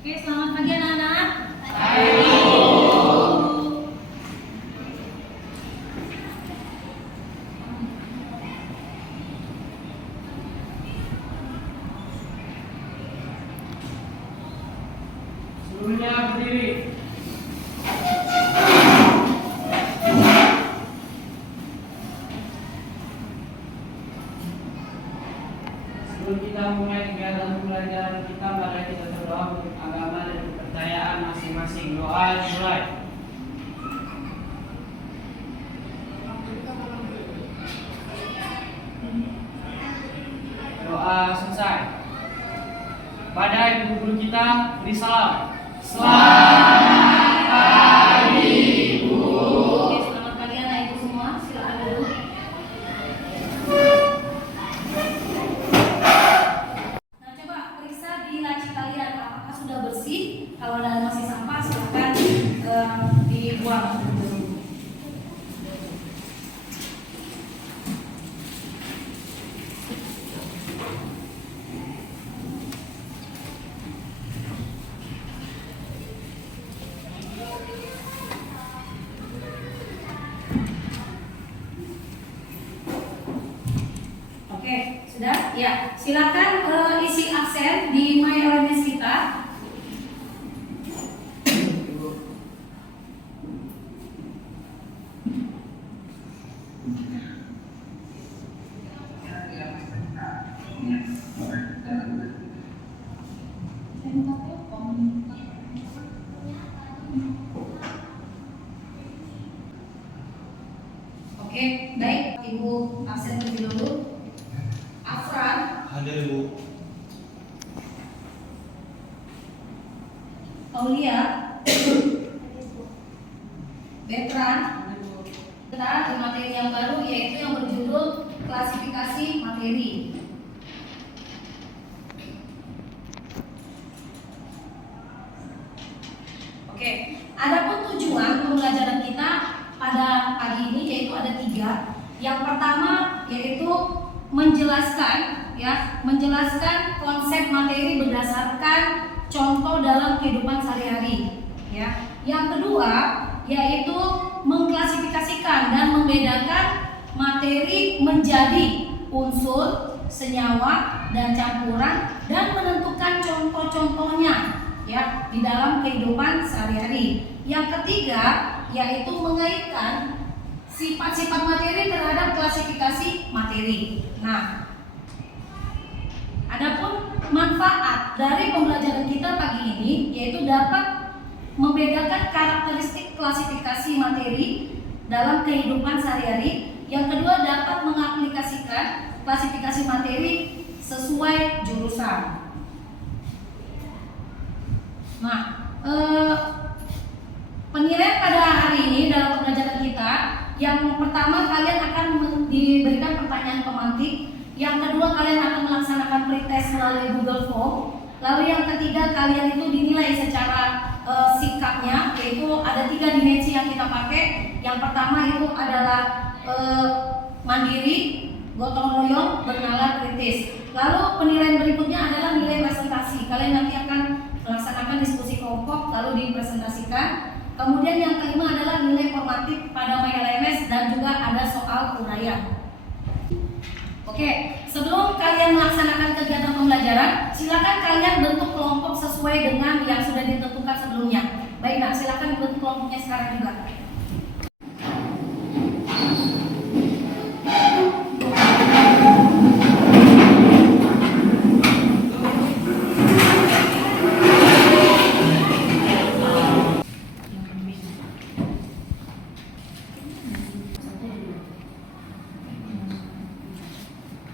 Oke, selamat pagi anak-anak. Sebelumnya berdiri. Sebelum kita mulai kegiatan pembelajaran kita, mari kita berdoa untuk agama dan kepercayaan masing-masing. Doa dimulai. Doa selesai. Pada ibu guru kita beri salam. Selamat pagi, Ibu. Oke, selamat pagi anak ibu semua. Silakan duduk. Nah, coba periksa di laci kalian apakah sudah bersih. Kalau ada masih sampah, silakan dibuang dulu. Oke, sudah? Ya, silakan isi absen di My LMS kita. Oke, baik, Ibu absen terlebih dulu. Afran, Hadir, Bu. Aulia, Betran. Kita di materi yang baru yaitu yang berjudul klasifikasi materi. Oke, adapun tujuan pembelajaran kita pada pagi ini yaitu ada 3. Yang pertama yaitu menjelaskan konsep materi berdasarkan contoh dalam kehidupan sehari-hari. Ya. Yang kedua yaitu mengklasifikasikan dan membedakan materi menjadi unsur, senyawa, dan campuran dan menentukan contoh-contohnya ya di dalam kehidupan sehari-hari. Yang ketiga yaitu mengaitkan sifat-sifat materi terhadap klasifikasi materi. Nah, adapun manfaat dari pembelajaran kita pagi ini yaitu dapat membedakan karakteristik klasifikasi materi dalam kehidupan sehari-hari. Yang kedua dapat mengaplikasikan klasifikasi materi sesuai jurusan. Nah, penilaian pada hari ini dalam pembelajaran kita, yang pertama kalian akan diberikan pertanyaan pemantik, yang kedua kalian akan melaksanakan pretest melalui Google Form, lalu yang ketiga kalian itu dinilai secara sikapnya, yaitu ada 3 dimensi yang kita pakai. Yang pertama itu adalah mandiri, gotong royong, bernalar, kritis. Lalu penilaian berikutnya adalah nilai presentasi. Kalian nanti akan melaksanakan diskusi kelompok lalu dipresentasikan. Kemudian yang kelima adalah nilai formatif pada My LMS dan juga ada soal uraian. Oke, sebelum kalian melaksanakan kegiatan pembelajaran, silakan kalian bentuk kelompok sesuai dengan yang sudah ditentukan sebelumnya. Baik, nah silakan bentuk kelompoknya sekarang juga.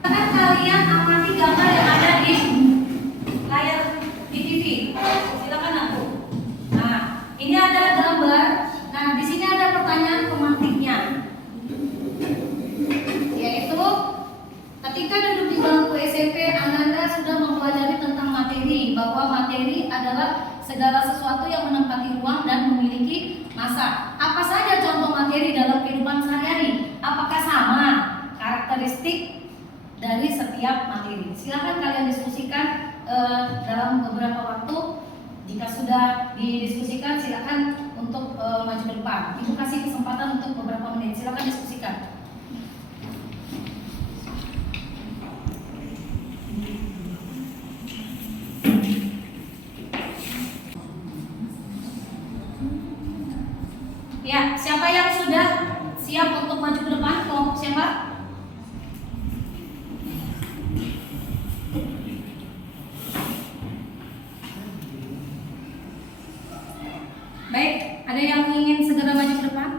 Kalian amati gambar yang ada di layar di TV. Silakan aku. Nah, ini ada gambar. Nah, di sini ada pertanyaan pemantiknya. Yaitu ketika duduk di bangku SMP, Anda sudah mempelajari tentang materi, bahwa materi adalah segala sesuatu yang menempati ruang dan memiliki massa. Apa saja contoh materi dalam kehidupan sehari-hari? Apakah sama karakteristik dari setiap materi? Silakan kalian diskusikan dalam beberapa waktu Jika sudah didiskusikan, silakan untuk maju ke depan. Ibu kasih kesempatan untuk beberapa menit. Silakan diskusikan. Ya, siapa yang sudah siap untuk maju ke depan? Kelompok siapa? Baik, ada yang ingin segera maju ke depan?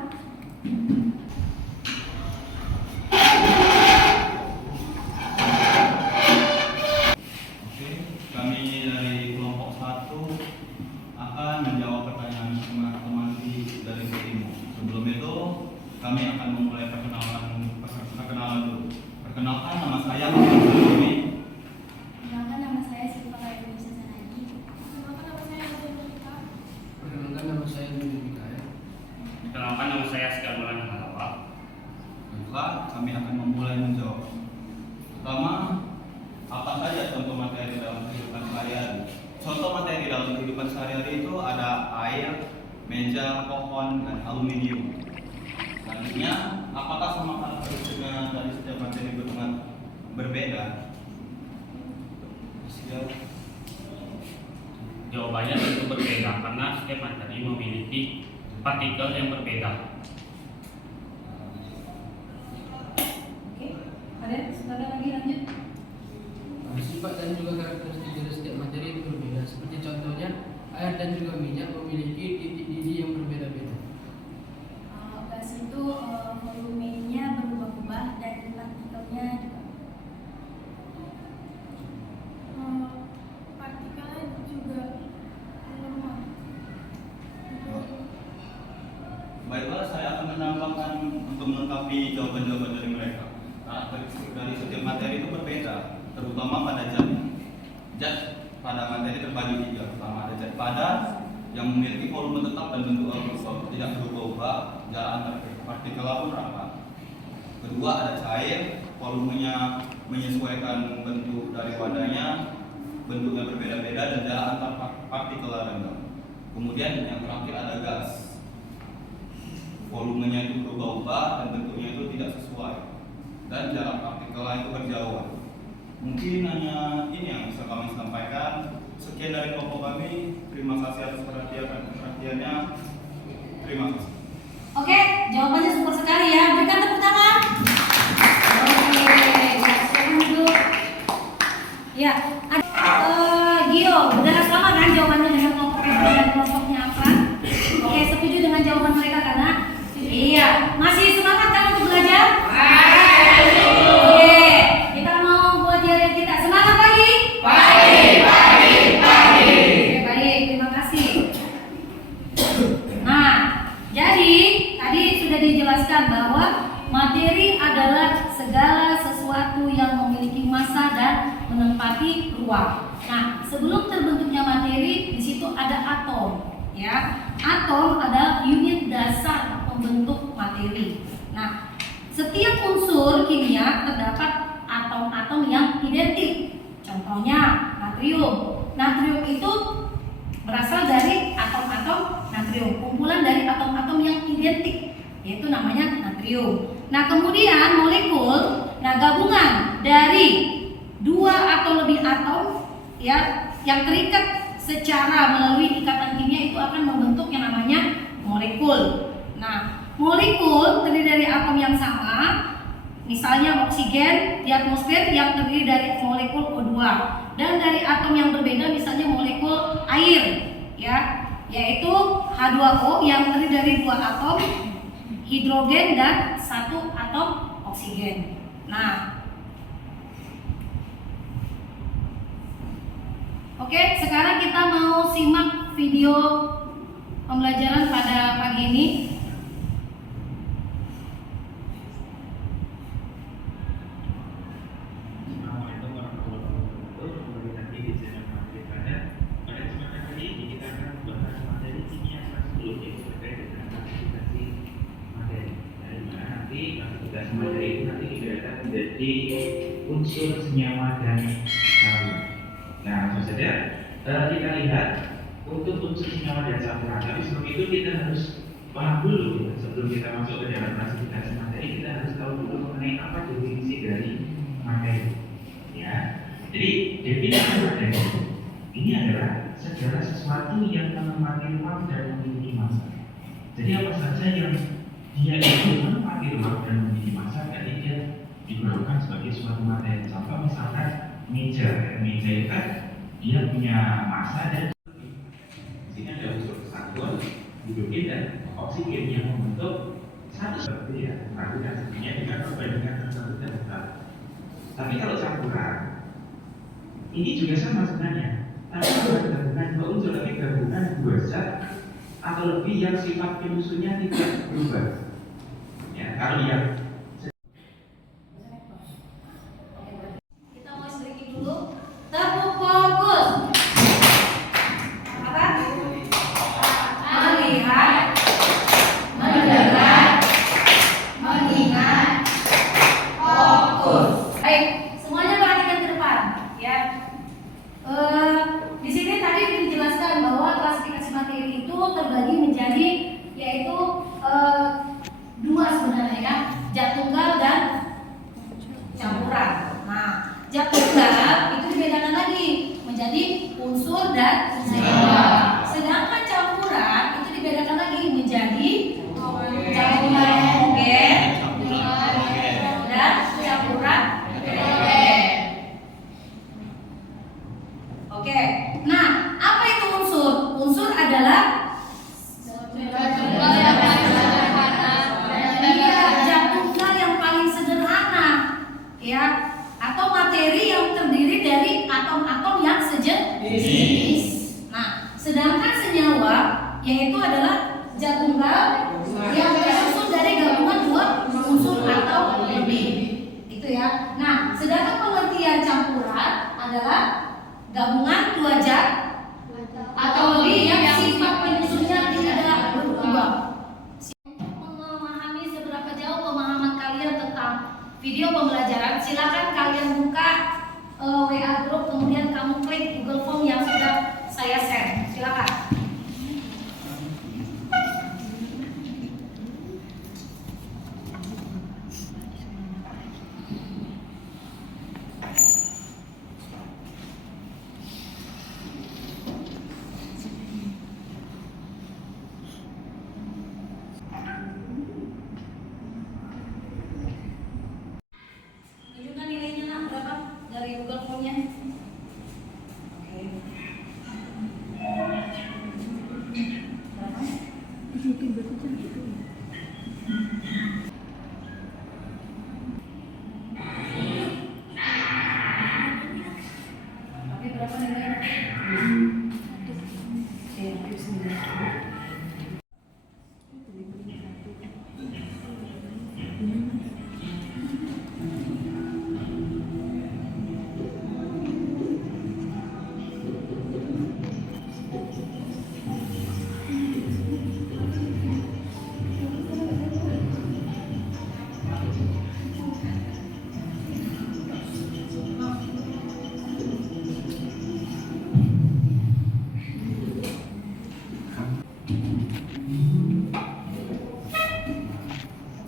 Oke, kami dari kelompok 1 akan menjawab pertanyaan teman-teman dari dirimu. Sebelum itu, kami akan memulai perkenalan dulu. Perkenalkan, nama saya Ahmad Zulmi. Perkenalkan, nama saya Silva Indonesia Sanadi. Perkenalkan, nama saya Azam Rika. Perkenalkan, nama saya Dwi Mikaya. Kenalkan, nama saya Segar Maulana Halawa. Baiklah, kami akan memulai menjawab. Pertama, apa saja contoh materi dalam kehidupan sehari-hari? Contoh materi dalam kehidupan sehari-hari itu ada air, meja, pohon, dan aluminium. Selanjutnya, apakah sama karakteristiknya dari setiap materi berbeda? Siap. Jawabannya tentu berbeda karena setiap materi memiliki partikel yang berbeda. Oke, ada silakan lagi lanjut. Sifat dan juga karakteristik dari setiap materi itu berbeda. Seperti contohnya, air dan juga minyak memiliki titik didih yang berbeda-beda. Gas itu volumenya berubah-ubah dan partikelnya juga. Partikelnya juga lemah. Baiklah, saya akan menambahkan untuk melengkapi jawaban-jawaban dari mereka. Karakteristik dari setiap materi itu berbeda, terutama pada zatnya. Zat pada materi terbagi 3. Pertama ada zat padat yang memiliki volume tetap dan bentuk tidak berubah-ubah, jarak antar partikel pun rapat. Kedua ada cair, volumenya menyesuaikan bentuk dari wadahnya, bentuknya berbeda-beda dan jarak antar partikel rendah. Kemudian yang terakhir ada gas, volumenya itu berubah-ubah dan bentuknya itu tidak sesuai dan jarak partikelnya itu berjauhan. Mungkin hanya ini yang bisa kami sampaikan. Sekian dari kelompok kami. Terima kasih atas perhatiannya. Terima kasih. Oke, jawabannya super sekali ya. Berikan tepuk tangan. Oke, silakan duduk. Ya, Gio, udah sama kan jawabannya dengan kelompok Ebro dan kelompoknya Afran? Oke, setuju dengan jawaban mereka karena iya, masih semangat kan untuk belajar? Oke, kita mau buat dialog kita. Semangat pagi? Oke, baik, terima kasih. Nah, jadi tadi sudah dijelaskan bahwa materi adalah segala sesuatu yang memiliki massa dan menempati ruang. Nah, sebelum terbentuknya materi, di situ ada atom, ya. Atom adalah unit dasar pembentuk materi. Nah, setiap unsur kimia terdapat atom-atom yang identik. Contohnya natrium. Natrium itu berasal dari atom-atom natrium, kumpulan dari atom-atom yang identik, yaitu namanya natrium. Nah, kemudian molekul, nah gabungan dari 2 atau lebih atom ya yang terikat secara melalui ikatan kimia itu akan membentuk yang namanya molekul. Nah, molekul terdiri dari atom yang sama, misalnya oksigen di atmosfer yang terdiri dari molekul O2, dan dari atom yang berbeda misalnya molekul air ya, yaitu H2O yang terdiri dari 2 atom hidrogen dan 1 atom oksigen. Nah, oke, sekarang kita mau simak video pembelajaran pada pagi ini. Assalamualaikum warahmatullahi wabarakatuh. Kembali lagi di channel Matematika. Pada kesempatan kali ini kita akan membahas materi kimia kelas 10 yaitu terkait dengan klasifikasi materi. Dari mana nanti klasifikasi materi itu nanti dibedakan menjadi unsur, senyawa, dan tauran. Nah, langsung saja kita lihat untuk unsur senyawa dan campuran. Tapi sebelum itu kita harus paham dulu, ya. Sebelum kita masuk ke dalam klasifikasi materi, kita harus tahu dulu mengenai apa definisi dari materi. Ya, jadi definisi materi ini adalah segala sesuatu yang menempati ruang dan memiliki massa. Jadi apa saja yang dia itu menempati ruang dan memiliki massa, jadi dia diperlukan sebagai suatu materi. Contoh misalkan meja itu kan dia punya massa dan di sini ada unsur kesatuan hidrogen dan oksigen yang membentuk satu seperti ya, satu dan sebagainya dengan perbandingan satu dan satu. Tapi kalau campuran ini juga sama sebenarnya. Tapi bukan gabungan dua unsur, tapi gabungan dua zat atau lebih yang sifat penyusunnya tidak berubah. Ya, kalau yang Kita mau sedikit dulu. Tepuk fokus. Apa? Melihat, mendengar, mengingat, fokus. Baik, semuanya perhatikan ke depan, ya. Di sini tadi dijelaskan bahwa klasifikasi materi itu terbagi menjadi yaitu dua sebenarnya ya, zat tunggal dan campuran. Nah, zat tunggal itu dibedakan lagi menjadi unsur dan senyawa. Sedangkan campuran itu dibedakan lagi menjadi campuran homogen dan campuran heterogen. Oke, nah apa itu unsur? Unsur adalah zat tunggal yang paling sederhana, ya, atau materi yang terdiri dari atom-atom yang sejenis. Nah, sedangkan senyawa yaitu adalah zat tunggal yang tersusun dari gabungan dua unsur atau lebih. Itu ya. Nah, sedangkan pengertian campuran adalah gabungan dua zat atau lebih yang sifat penyusunnya tidak berubah. Untuk memahami seberapa jauh pemahaman kalian tentang video pembelajaran, silakan kalian buka WA group, kemudian kamu klik Google Form yang sudah saya share. Silakan. Tunjukkan nilainya nak berapa dari Google Form-nya. Oke. Berapa? Tapi berapa nilainya? Oke, 9.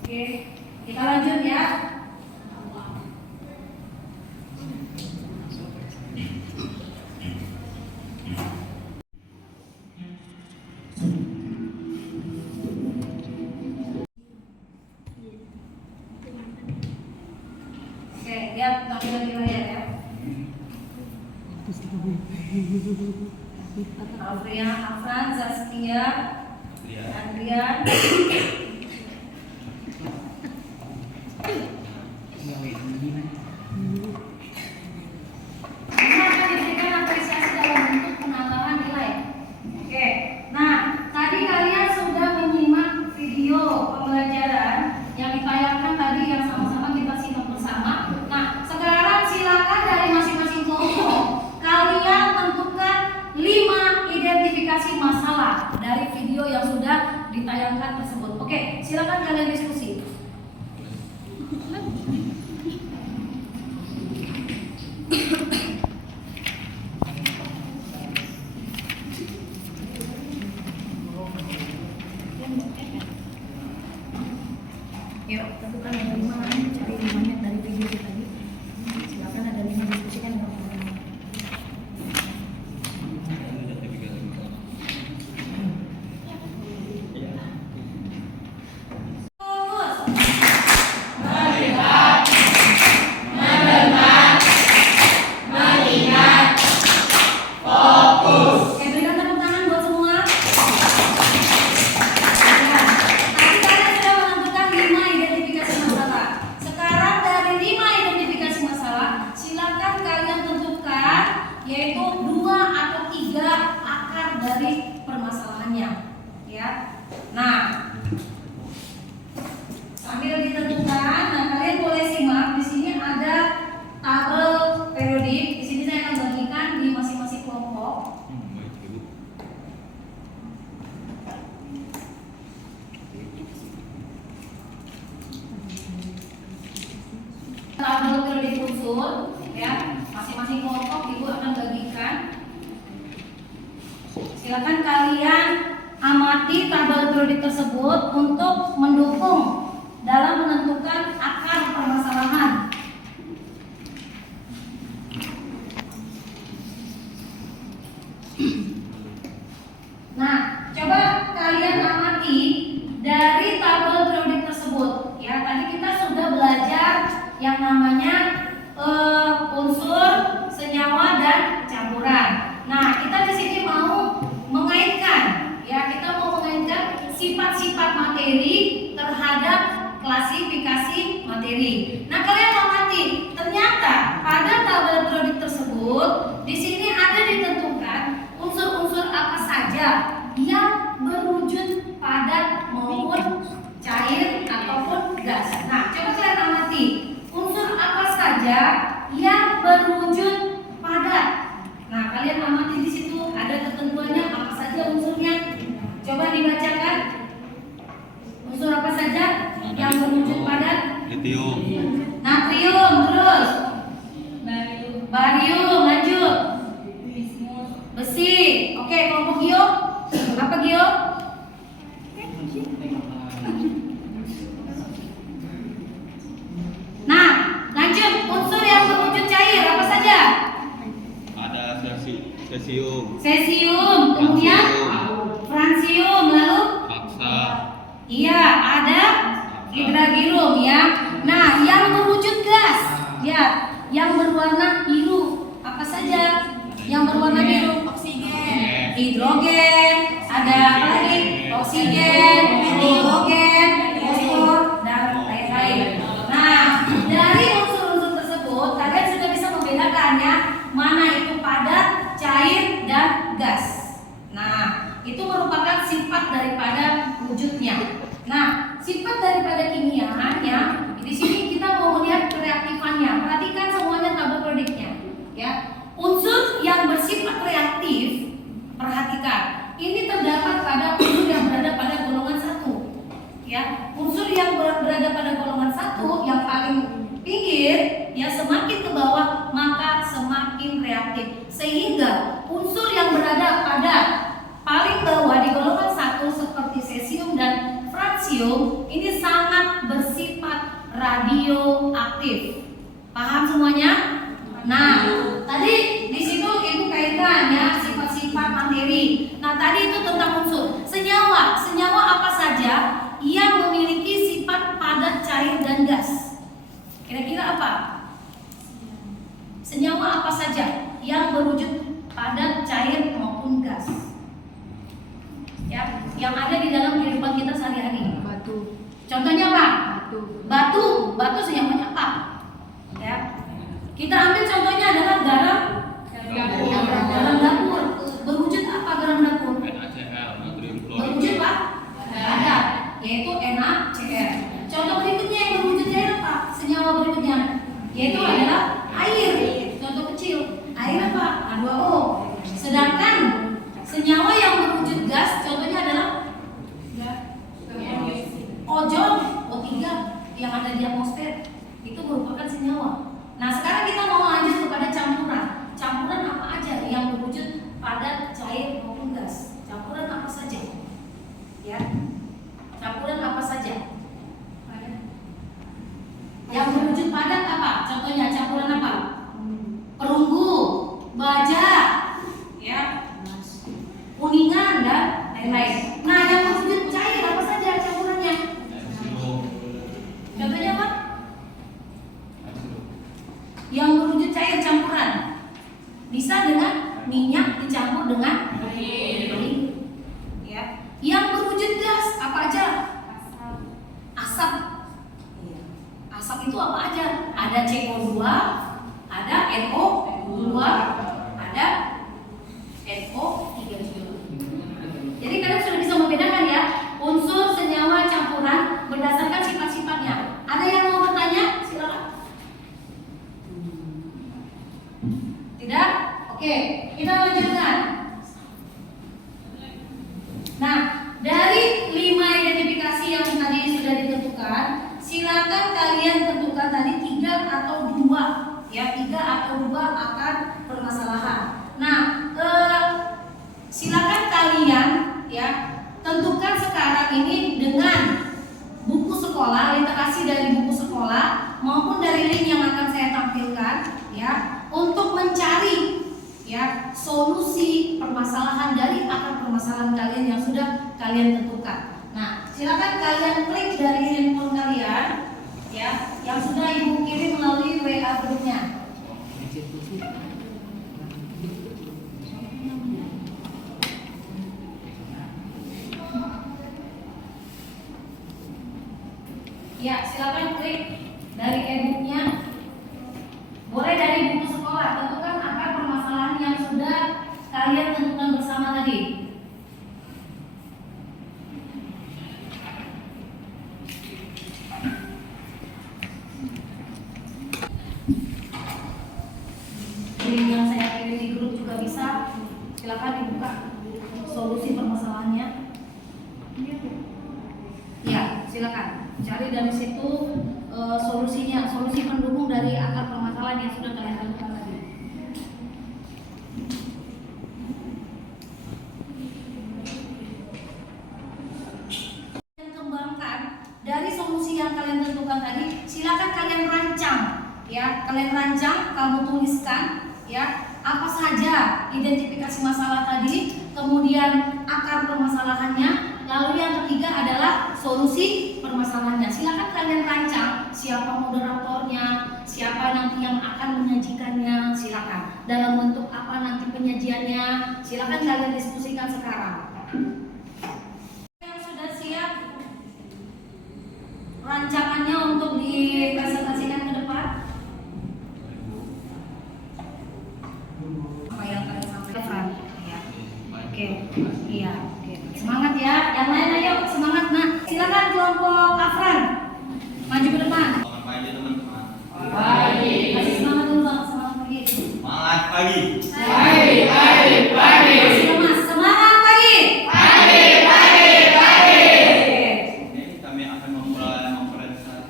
Oke, kita lanjut ya. Oke, lihat tampilan di layar ya. Alfrian, Afran, Zaskia, Adrian. Ini akan diberikan apresiasi dalam bentuk penambahan nilai. Oke, nah tadi kalian sudah menyimak video pembelajaran yang ditayangkan tadi yang sama-sama kita simak bersama. Nah, sekarang silakan dari masing-masing kelompok kalian tentukan 5 identifikasi masalah dari video yang sudah ditayangkan tersebut. Oke, silakan kalian diskusi. silakan kalian amati tabel periodik tersebut untuk mendukung dalam menentukan akar permasalahan. Nah, coba kalian amati dari tabel periodik tersebut. Ya, tadi kita sudah belajar yang namanya unsur, senyawa dan campuran. Nah, kita di sini mau mengaitkan, ya, kita mau mengaitkan sifat-sifat materi terhadap klasifikasi materi. Nah, kalian amati, ternyata pada tabel periodik tersebut di sini ada ditentukan unsur-unsur apa saja yang berwujud padat maupun cair ataupun gas. Nah, coba kalian amati unsur apa saja yang berwujud padat. Nah, kalian amati di situ ada ketentuannya apa saja unsurnya. Coba dibacakan. Unsur apa saja yang berwujud padat? Lithium. Natrium, terus barium, lanjut. Besi. Oke, kelompok Gio. Apa Gio? Nah, lanjut. Unsur yang berwujud cair apa saja? Ada cesium, Cesium, kemudian francium, lalu paksa, iya, ada hidragirum ya. Nah, yang berwujud gas, ya, yang berwarna biru apa saja? Yang berwarna biru, oksigen, hidrogen, ada apa lagi? Oksigen, hidrogen, fosfor dan lain-lain. Nah, dari unsur-unsur tersebut kalian sudah bisa membedakan ya, mana itu padat, cair, dan gas. Nah, itu merupakan sifat daripada wujudnya. Nah, sifat daripada kimianya, di sini kita mau melihat kereaktifannya. Perhatikan semuanya tabel periodiknya, ya. Unsur yang bersifat reaktif, perhatikan, ini terdapat pada unsur yang berada pada golongan 1. Ya, unsur yang berada pada golongan 1 yang paling pinggir, ya, semakin ke bawah maka semakin reaktif. Sehingga unsur yang berada pada paling bawah di golongan 1 seperti cesium dan francium ini sangat bersifat radioaktif. Paham semuanya? Nah, tadi di situ Ibu kaitkan ya sifat-sifat materi. Nah, tadi itu tentang unsur. Senyawa, senyawa apa saja yang memiliki sifat padat, cair dan gas? Kira-kira apa? Senyawa apa saja yang berwujud padat, cair maupun gas? Ya, yang ada di dalam kehidupan kita sehari-hari. Batu. Contohnya apa? Batu. Batu senyapanya apa? Ya. Kita ambil contohnya adalah garam. Garam dapur. Berwujud apa garam dapur? NaCl, natrium klorid. Berwujud apa? Padat, yaitu NaCl. Contoh berikutnya yang berwujud cair apa? Senyawa berikutnya yaitu adalah air. Contoh kecil, air apa? H2O. Sedangkan senyawa yang berwujud gas contohnya adalah ozon, O3 yang ada di atmosfer. Itu merupakan senyawa. Nah, sekarang kita mau lanjut kepada campuran. Campuran apa aja yang berwujud padat, cair maupun gas? Campuran apa saja? Ya. Campuran apa saja? Yang berwujud padat apa? Contohnya campuran apa? Perunggu, baja, ya, kuningan dan lain-lain. Nah, yang berwujud cair apa saja campurannya? Contohnya apa? Yang berwujud cair campuran bisa dengan minyak dicampur dengan air. Ya. Yang berwujud gas apa aja? Asap. Asap itu apa aja? Ada CO2, ada NO2, ada NO3 juga. Jadi kalian sudah bisa membedakan ya unsur, senyawa, campuran berdasarkan sifat-sifatnya. Ada yang mau bertanya? Silakan. Tidak? Oke, kita lanjutkan. Nah, dari 5 identifikasi yang tadi sudah ditentukan, silakan kalian tentukan tadi 3 atau 2, ya, 3 atau 2 akar permasalahan. Nah, silakan kalian ya solusi permasalahan dari akar permasalahan kalian yang sudah kalian tentukan. Nah, silakan kalian klik dari handphone kalian ya yang sudah ibu kirim melalui WA grupnya. Ya, silakan klik dari e-booknya. Boleh dari buku sekolah, tentukan akar permasalahan yang sudah kalian tentukan bersama tadi. Link yang saya kirim di grup juga bisa. Silakan dibuka solusi permasalahannya. Ya, silakan cari dari situ solusinya, solusi pendukung dari akar permasalahan yang sudah kalian tentukan tadi. Kembangkan dari solusi yang kalian tentukan tadi, silakan kalian rancang, ya, kalian rancang, kamu tuliskan, ya, apa saja identifikasi masalah tadi, kemudian akar permasalahannya. Lalu yang ketiga adalah solusi permasalahannya. Silakan kalian rancang siapa moderatornya, siapa nanti yang akan menyajikannya, silakan. Dalam bentuk apa nanti penyajiannya, silakan kalian diskusikan sekarang. Yang sudah siap rancangannya untuk dipresentasikan ke depan? Apa yang kalian sampaikan? Ya. Oke. Iya. Semangat ya, yang lain ayo semangat. Nah, silakan kelompok Afran maju ke depan. Selamat pagi teman-teman. Pagi. Kasih semangat dulu bang, semangat pagi. Semangat pagi. Masih lemas, semangat pagi. Ini kami akan memulai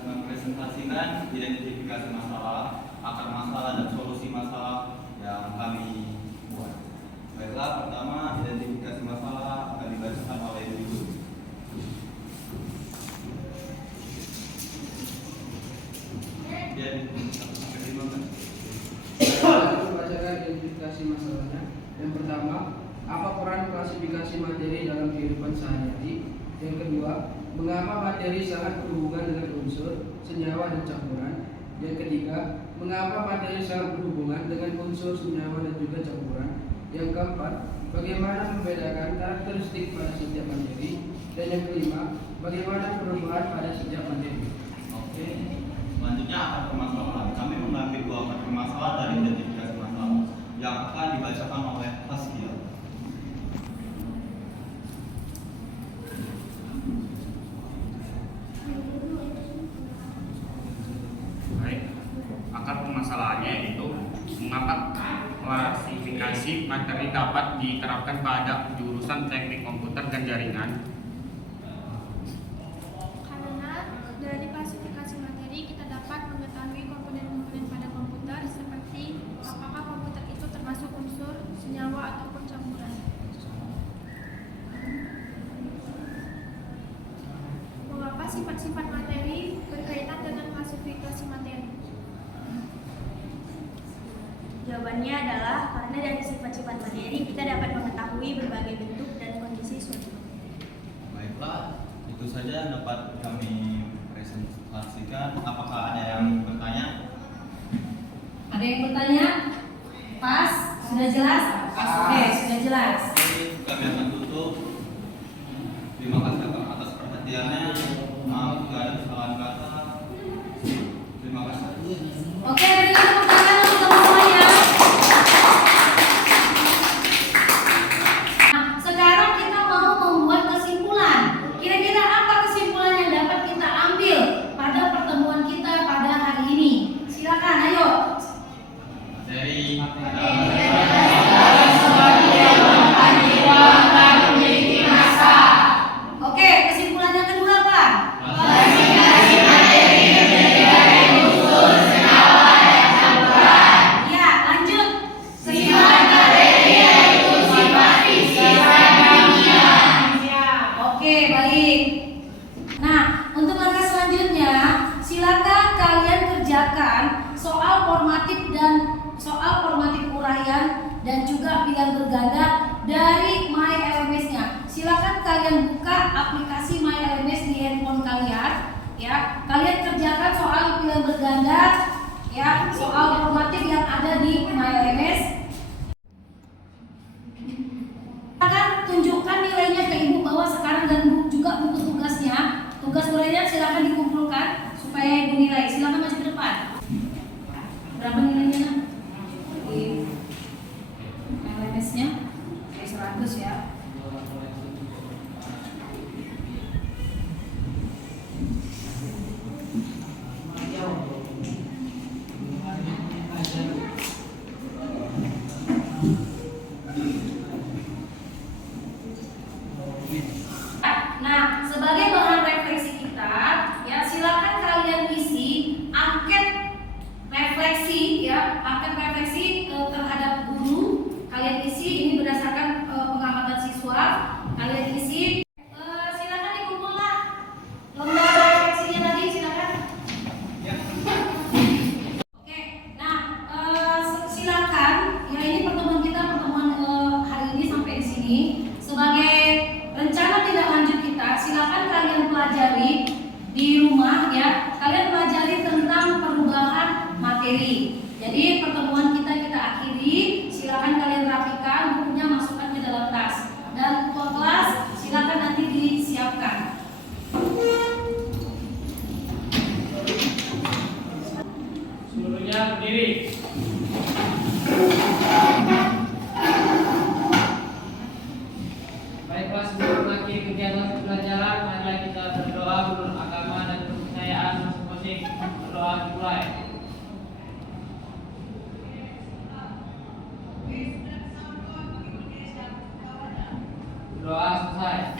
mempresentasikan identifikasi masalah, akar masalah dan solusi masalah yang kami buat. Baiklah, pertama identifikasi masalah akan dibacakan oleh Ibu. Membacakan identifikasi masalahnya. Yang pertama, apa peran klasifikasi materi dalam kehidupan sehari-hari? Yang kedua, mengapa materi sangat berhubungan dengan unsur, senyawa, dan campuran? Yang ketiga, mengapa materi sangat berhubungan dengan unsur, senyawa, dan juga campuran? Yang keempat, bagaimana membedakan karakteristik pada setiap materi? Dan yang kelima, bagaimana perubahan pada setiap materi? Oke, selanjutnya akar permasalahan. Kami mengambil dua akar permasalahan dari identifikasi masalah yang akan dibacakan oleh Haskia. Baik, akar permasalahannya itu mengapa klasifikasi materi dapat diterapkan pada jurusan teknik komputer dan jaringan. Karena dari klasifikasi materi kita dapat mengetahui komponen-komponen pada komputer seperti apakah komputer itu termasuk unsur, senyawa, ataupun campuran. Mengapa sifat-sifat materi berkaitan dengan klasifikasi materi? Jawabannya adalah karena dari sifat-sifat materi kita dapat mengetahui berbagai bentuk dan kondisi suatu materi. Baiklah, itu saja yang dapat kami presentasikan. Apakah ada yang bertanya? Ada yang bertanya? Pas? Sudah jelas? Oke, sudah jelas. Oke, kami akan tutup. Terima kasih atas perhatiannya. Maaf jika ada kesalahan kata. Terima kasih. Oke, berikan tepuk tangan untuk teman-temannya. Nah, sekarang kita mau membuat kesimpulan. Kira-kira apa kesimpulan yang dapat kita ambil pada pertemuan kita pada hari ini? Silakan, ayo. Materi Oke, kesimpulan yang kedua apa? ya kalian kerjakan soal pilihan berganda, ya soal formatif yang ada di MyLMS. Akan tunjukkan nilainya ke ibu bahwa sekarang dan juga buku tugasnya, tugas nilainya silakan dikumpulkan supaya ibu nilai. Silakan maju ke depan. Berapa nilainya? Di MyLMS-nya 100 ya. Nah, sebagai bahan refleksi kita, ya silakan kalian isi angket refleksi, ya angket refleksi terhadap guru. Kalian isi ini berdasarkan pengamatan siswa. Kalian isi, silakan dikumpulkan lembar refleksinya tadi, silakan. Oke, nah silakan. Ya ini pertemuan kita, pertemuan hari ini sampai di sini. Sebagai rencana tindak lanjut kita, silakan kalian pelajari di rumah ya. Kalian pelajari tentang perubahan materi. Jadi pertemuan kita akhiri. Silakan kalian rapikan bukunya, masukkan ke dalam tas. Dan ketua kelas silakan nanti disiapkan. Seluruhnya berdiri. Baiklah, sebelum mengakhiri kegiatan pembelajaran, marilah kita berdoa menurut agama dan kepercayaan masing-masing. Berdoa dimulai. Doa selesai.